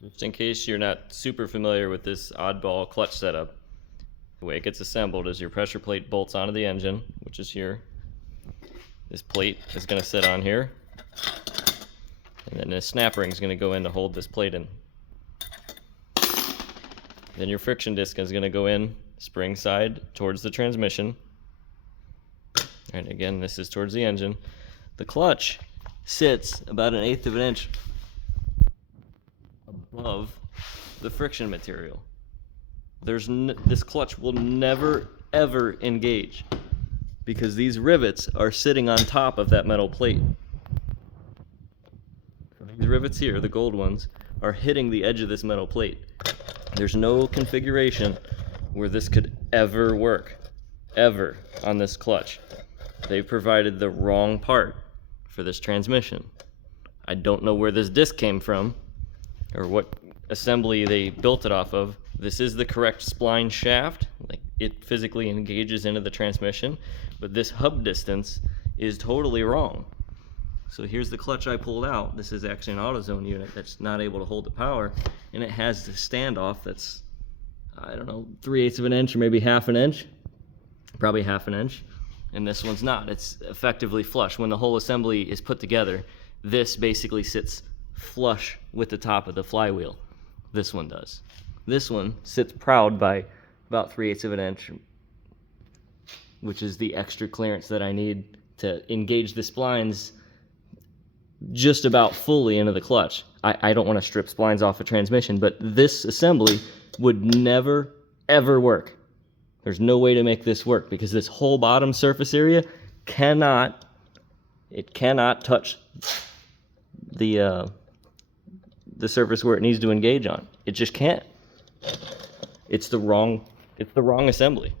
Just in case you're not super familiar with this oddball clutch setup, the way it gets assembled is your pressure plate bolts onto the engine, which is here. This plate is going to sit on here, and then this snap ring is going to go in to hold this plate in. Then your friction disc is going to go in spring side towards the transmission. And again, this is towards the engine. The clutch sits about 1/8 of an inch above the friction material. This clutch will never ever engage because these rivets are sitting on top of that metal plate. These rivets here, the gold ones, are hitting the edge of this metal plate. There's no configuration where this could ever work, ever, on this clutch. They've provided the wrong part for this transmission. I don't know where this disc came from or what assembly they built it off of. This is the correct spline shaft, like it physically engages into the transmission, but this hub distance is totally wrong. So here's the clutch I pulled out. This is actually an AutoZone unit that's not able to hold the power, and it has the standoff that's, I don't know, 3/8 of an inch or maybe 1/2 an inch, probably 1/2 an inch, and this one's not. It's effectively flush. When the whole assembly is put together, this basically sits flush with the top of the flywheel. This one does. This one sits proud by about 3/8 of an inch, which is the extra clearance that I need to engage the splines just about fully into the clutch. I don't want to strip splines off a transmission, but this assembly would never, ever work. There's no way to make this work because this whole bottom surface area cannot touch the surface where it needs to engage on. It just can't. It's the wrong assembly.